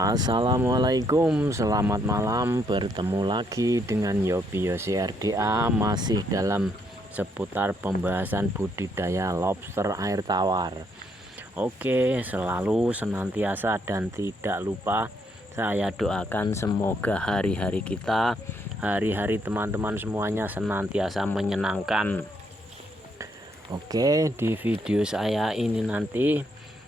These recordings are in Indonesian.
Assalamualaikum, selamat malam. Bertemu lagi dengan Yopi Yosi RDA, masih dalam seputar pembahasan budidaya lobster air tawar. Oke, selalu senantiasa dan tidak lupa saya doakan semoga hari-hari kita, hari-hari teman-teman semuanya senantiasa menyenangkan. Oke, di video saya ini nanti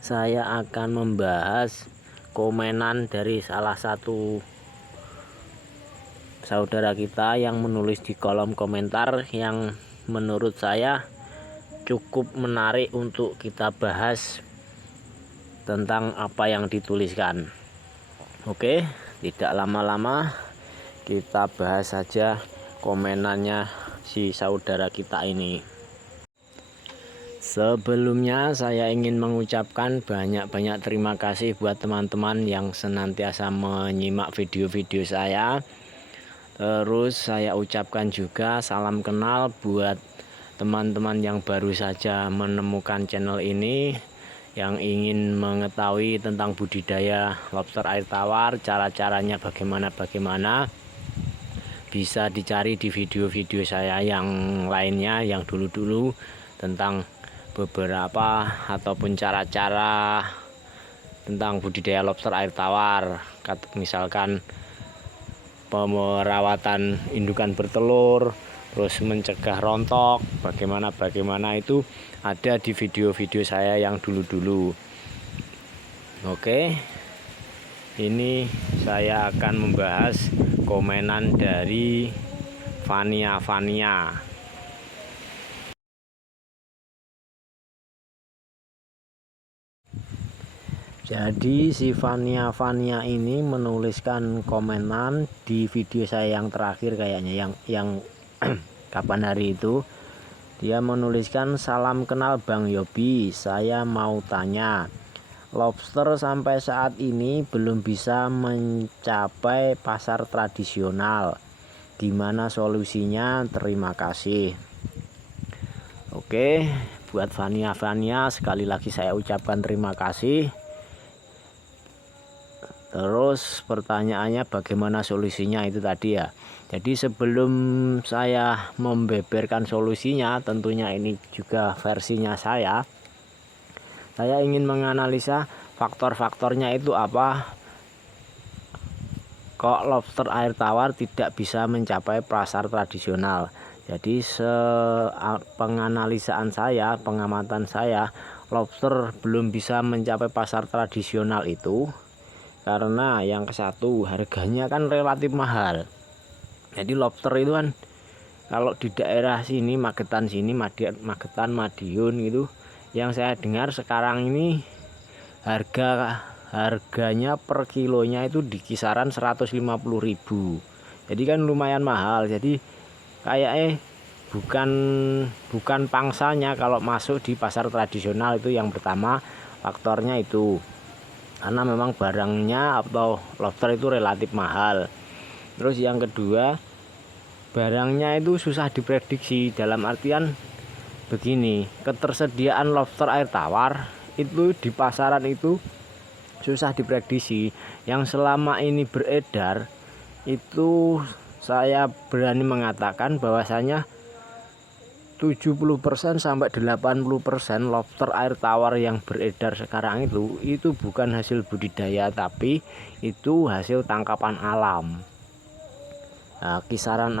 saya akan membahas komenan dari salah satu saudara kita yang menulis di kolom komentar yang menurut saya cukup menarik untuk kita bahas tentang apa yang dituliskan. Oke, tidak lama-lama kita bahas saja komenannya si saudara kita ini. Sebelumnya saya ingin mengucapkan banyak-banyak terima kasih buat teman-teman yang senantiasa menyimak video-video saya. Terus saya ucapkan juga salam kenal buat teman-teman yang baru saja menemukan channel ini, yang ingin mengetahui tentang budidaya lobster air tawar, cara-caranya bagaimana. Bisa dicari di video-video saya yang lainnya, yang dulu-dulu, tentang beberapa ataupun cara-cara tentang budidaya lobster air tawar, misalkan pemerawatan indukan bertelur, terus mencegah rontok, bagaimana itu ada di video-video saya yang dulu-dulu. Oke, ini saya akan membahas komenan dari Fania. Jadi si Fania ini menuliskan komenan di video saya yang terakhir kayaknya, yang kapan hari itu. Dia menuliskan, salam kenal Bang Yobi, saya mau tanya, lobster sampai saat ini belum bisa mencapai pasar tradisional, gimana solusinya? Terima kasih. Oke, buat Fania sekali lagi saya ucapkan terima kasih. Terus pertanyaannya bagaimana solusinya itu tadi ya. Jadi sebelum saya membeberkan solusinya, tentunya ini juga versinya saya ingin menganalisa faktor-faktornya itu apa, kok lobster air tawar tidak bisa mencapai pasar tradisional. Jadi penganalisaan saya, pengamatan saya, lobster belum bisa mencapai pasar tradisional itu karena yang ke satu, harganya kan relatif mahal. Jadi lobster itu kan kalau di daerah sini, Magetan sini, Magetan, Madiun gitu, yang saya dengar sekarang ini harganya per kilonya itu di kisaran 150.000. Jadi kan lumayan mahal. Jadi kayaknya bukan pangsanya kalau masuk di pasar tradisional. Itu yang pertama, faktornya itu karena memang barangnya atau lobster itu relatif mahal. Terus yang kedua, barangnya itu susah diprediksi, dalam artian begini, ketersediaan lobster air tawar itu di pasaran itu susah diprediksi. Yang selama ini beredar itu saya berani mengatakan bahwasanya 70% sampai 80% lobster air tawar yang beredar sekarang itu bukan hasil budidaya, tapi itu hasil tangkapan alam. Nah, kisaran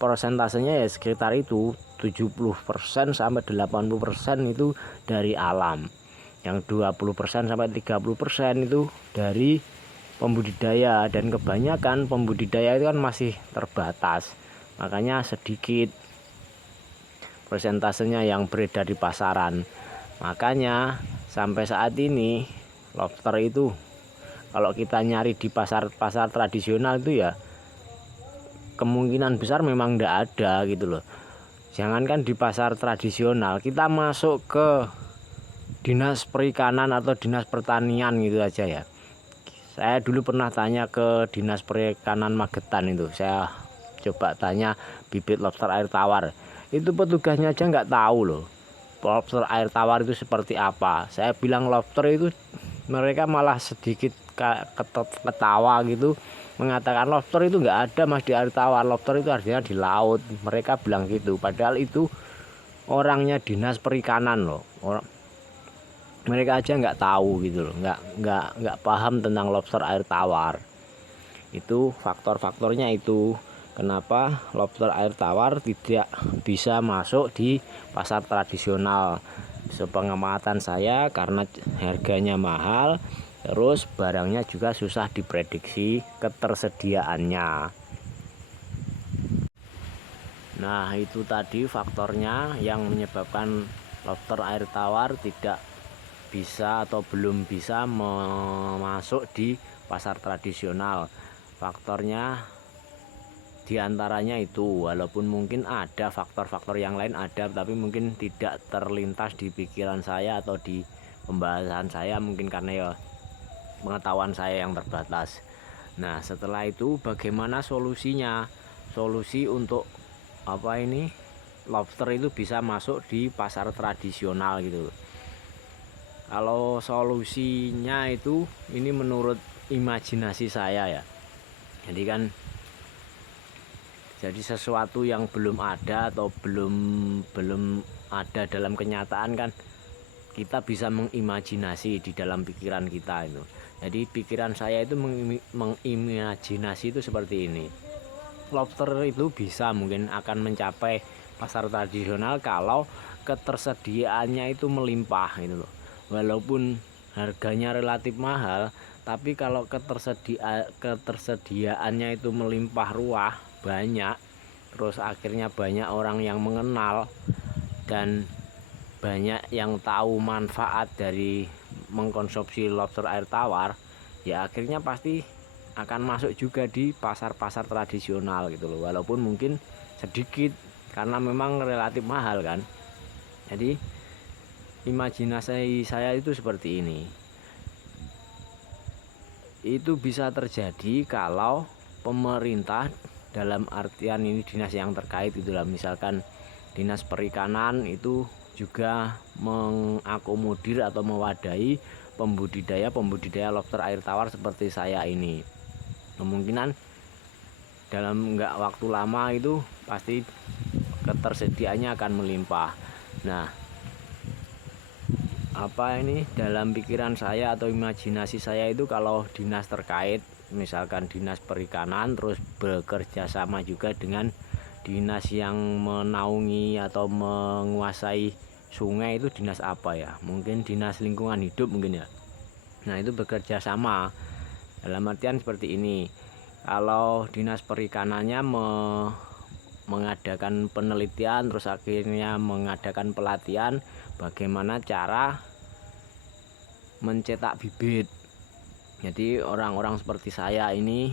persentasenya ya sekitar itu 70% sampai 80% itu dari alam. Yang 20% sampai 30% itu dari pembudidaya, dan kebanyakan pembudidaya itu kan masih terbatas. Makanya sedikit persentasenya yang beredar di pasaran. Makanya sampai saat ini lobster itu kalau kita nyari di pasar tradisional itu ya kemungkinan besar memang tidak ada gitu loh. Jangankan di pasar tradisional, kita masuk ke dinas perikanan atau dinas pertanian gitu aja ya. Saya dulu pernah tanya ke dinas perikanan Magetan itu, saya coba tanya bibit lobster air tawar. Itu petugasnya aja nggak tahu loh lobster air tawar itu seperti apa. Saya bilang lobster itu mereka malah sedikit ketawa gitu, mengatakan lobster itu nggak ada Mas di air tawar, lobster itu artinya di laut. Mereka bilang gitu, padahal itu orangnya dinas perikanan loh. Mereka aja nggak tahu gitu loh, nggak paham tentang lobster air tawar. Itu faktor-faktornya itu kenapa lobster air tawar tidak bisa masuk di pasar tradisional. Sepengamatan saya, karena harganya mahal, terus barangnya juga susah diprediksi ketersediaannya. Nah, itu tadi faktornya yang menyebabkan lobster air tawar tidak bisa atau belum bisa masuk di pasar tradisional. Faktornya diantaranya itu, walaupun mungkin ada faktor-faktor yang lain ada, tapi mungkin tidak terlintas di pikiran saya atau di pembahasan saya, mungkin karena ya pengetahuan saya yang terbatas. Nah, setelah itu bagaimana solusinya? Solusi untuk lobster itu bisa masuk di pasar tradisional gitu. Kalau solusinya itu ini menurut imajinasi saya ya. Jadi sesuatu yang belum ada atau belum ada dalam kenyataan kan, kita bisa mengimajinasi di dalam pikiran kita itu. Jadi pikiran saya itu mengimajinasi itu seperti ini. Lobster itu bisa mungkin akan mencapai pasar tradisional kalau ketersediaannya itu melimpah gitu loh. Walaupun harganya relatif mahal, tapi kalau ketersediaannya itu melimpah ruah, banyak, terus akhirnya banyak orang yang mengenal dan banyak yang tahu manfaat dari mengkonsumsi lobster air tawar, ya akhirnya pasti akan masuk juga di pasar-pasar tradisional gitu loh, walaupun mungkin sedikit karena memang relatif mahal kan. Jadi imajinasi saya itu seperti ini. Itu bisa terjadi kalau pemerintah, dalam artian ini dinas yang terkait itulah, misalkan dinas perikanan itu juga mengakomodir atau mewadahi pembudidaya lobster air tawar seperti saya ini. Kemungkinan dalam nggak waktu lama itu pasti ketersediaannya akan melimpah. Nah, dalam pikiran saya atau imajinasi saya itu, kalau dinas terkait, misalkan dinas perikanan, terus bekerja sama juga dengan dinas yang menaungi atau menguasai sungai, itu dinas apa ya? Mungkin dinas lingkungan hidup mungkin ya. Nah, itu bekerja sama dalam artian seperti ini. Kalau dinas perikanannya mengadakan penelitian, terus akhirnya mengadakan pelatihan bagaimana cara mencetak bibit. Jadi orang-orang seperti saya ini,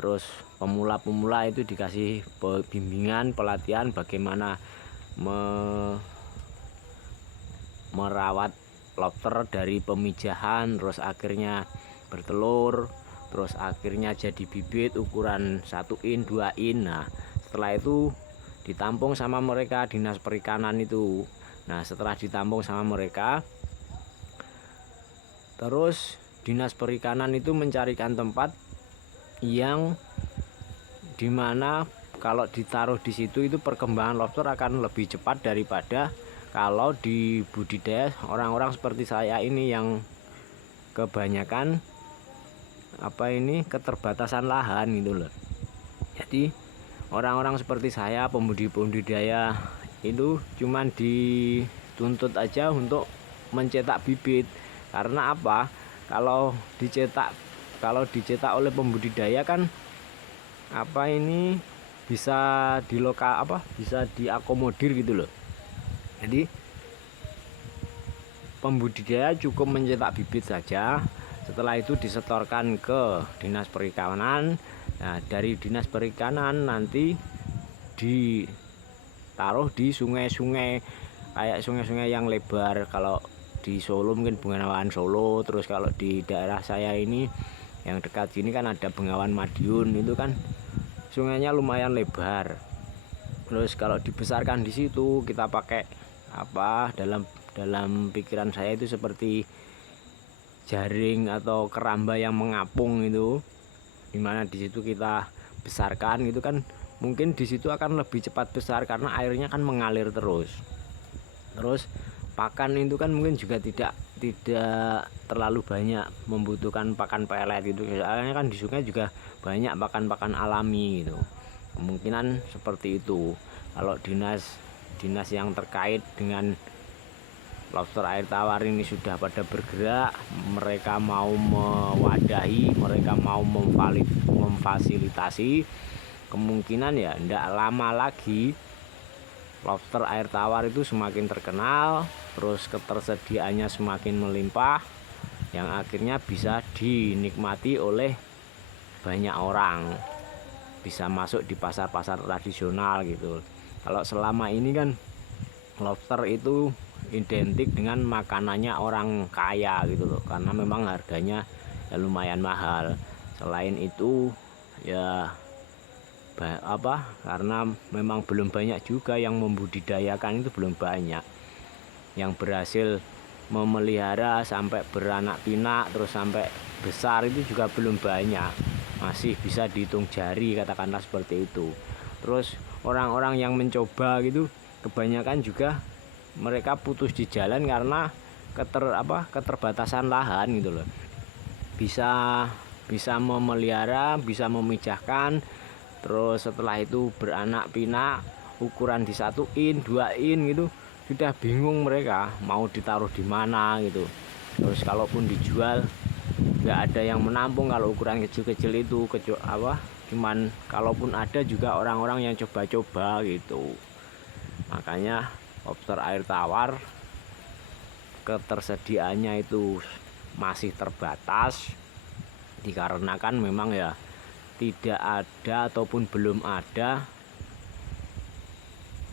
terus pemula-pemula itu dikasih bimbingan, pelatihan bagaimana merawat lobster dari pemijahan, terus akhirnya bertelur, terus akhirnya jadi bibit ukuran 1 in 2 in. Nah, setelah itu ditampung sama mereka dinas perikanan itu. Nah, setelah ditampung sama mereka, terus dinas perikanan itu mencarikan tempat yang dimana kalau ditaruh di situ itu perkembangan lobster akan lebih cepat daripada kalau di budidaya orang-orang seperti saya ini yang kebanyakan keterbatasan lahan gitu loh. Jadi orang-orang seperti saya, pembudidaya itu cuman dituntut aja untuk mencetak bibit. Karena apa? Kalau dicetak oleh pembudidaya kan bisa bisa diakomodir gitu loh. Jadi pembudidaya cukup mencetak bibit saja. Setelah itu disetorkan ke dinas perikanan. Nah, dari dinas perikanan nanti ditaruh di sungai-sungai, kayak sungai-sungai yang lebar. Kalau di Solo mungkin Bengawan Solo, terus kalau di daerah saya ini yang dekat sini kan ada Bengawan Madiun, itu kan sungainya lumayan lebar. Terus kalau dibesarkan di situ, kita pakai dalam pikiran saya itu seperti jaring atau keramba yang mengapung itu, dimana di situ kita besarkan itu kan mungkin di situ akan lebih cepat besar karena airnya kan mengalir terus. Terus pakan itu kan mungkin juga tidak terlalu banyak membutuhkan pakan pelet itu, soalnya kan di sungai juga banyak pakan-pakan alami gitu. Kemungkinan seperti itu. Kalau dinas yang terkait dengan lobster air tawar ini sudah pada bergerak, mereka mau mewadahi, mereka mau memfasilitasi, kemungkinan ya tidak lama lagi lobster air tawar itu semakin terkenal, terus ketersediaannya semakin melimpah, yang akhirnya bisa dinikmati oleh banyak orang, bisa masuk di pasar-pasar tradisional gitu. Kalau selama ini kan lobster itu identik dengan makanannya orang kaya gitu loh, karena memang harganya ya lumayan mahal. Selain itu ya karena memang belum banyak juga yang membudidayakan, itu belum banyak yang berhasil memelihara sampai beranak pinak terus sampai besar, itu juga belum banyak, masih bisa dihitung jari katakanlah seperti itu. Terus orang-orang yang mencoba gitu kebanyakan juga mereka putus di jalan karena keterbatasan lahan gitu loh. Bisa memelihara, bisa memijahkan, terus setelah itu beranak pinak, ukuran disatuin, duain gitu, sudah bingung mereka mau ditaruh di mana gitu. Terus kalaupun dijual nggak ada yang menampung kalau ukuran kecil-kecil itu, cuman kalaupun ada juga orang-orang yang coba-coba gitu. Makanya lobster air tawar ketersediaannya itu masih terbatas, dikarenakan memang ya tidak ada ataupun belum ada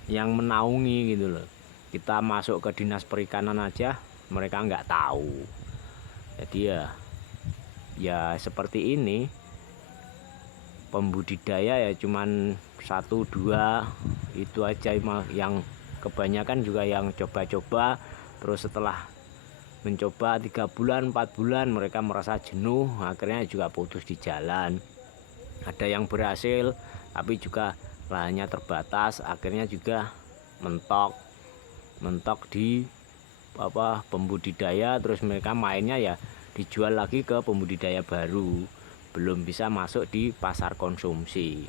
yang menaungi gitu loh. Kita masuk ke dinas perikanan aja mereka nggak tahu. Jadi ya seperti ini, pembudidaya ya cuman 1-2 itu aja, yang kebanyakan juga yang coba-coba, terus setelah mencoba 3 bulan 4 bulan mereka merasa jenuh, akhirnya juga putus di jalan. Ada yang berhasil tapi juga lahannya terbatas, akhirnya juga mentok di pembudidaya, terus mereka mainnya ya dijual lagi ke pembudidaya baru, belum bisa masuk di pasar konsumsi.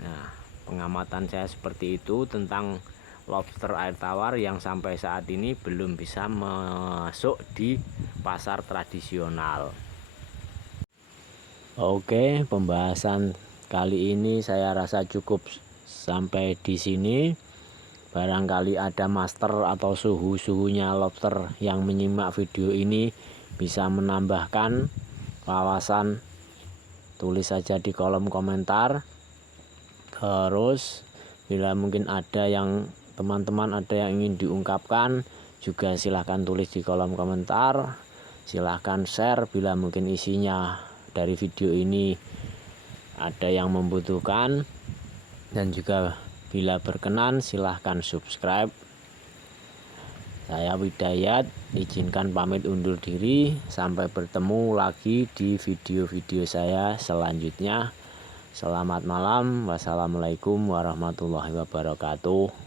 Nah, pengamatan saya seperti itu tentang lobster air tawar yang sampai saat ini belum bisa masuk di pasar tradisional. Oke, pembahasan kali ini saya rasa cukup sampai di sini. Barangkali ada master atau suhunya lobster yang menyimak video ini bisa menambahkan wawasan, tulis saja di kolom komentar. Terus bila mungkin ada yang teman-teman ada yang ingin diungkapkan juga silahkan tulis di kolom komentar. Silahkan share bila mungkin isinya dari video ini ada yang membutuhkan, dan juga bila berkenan silahkan subscribe. Saya Widayat izinkan pamit undur diri, sampai bertemu lagi di video-video saya selanjutnya. Selamat malam, wassalamualaikum warahmatullahi wabarakatuh.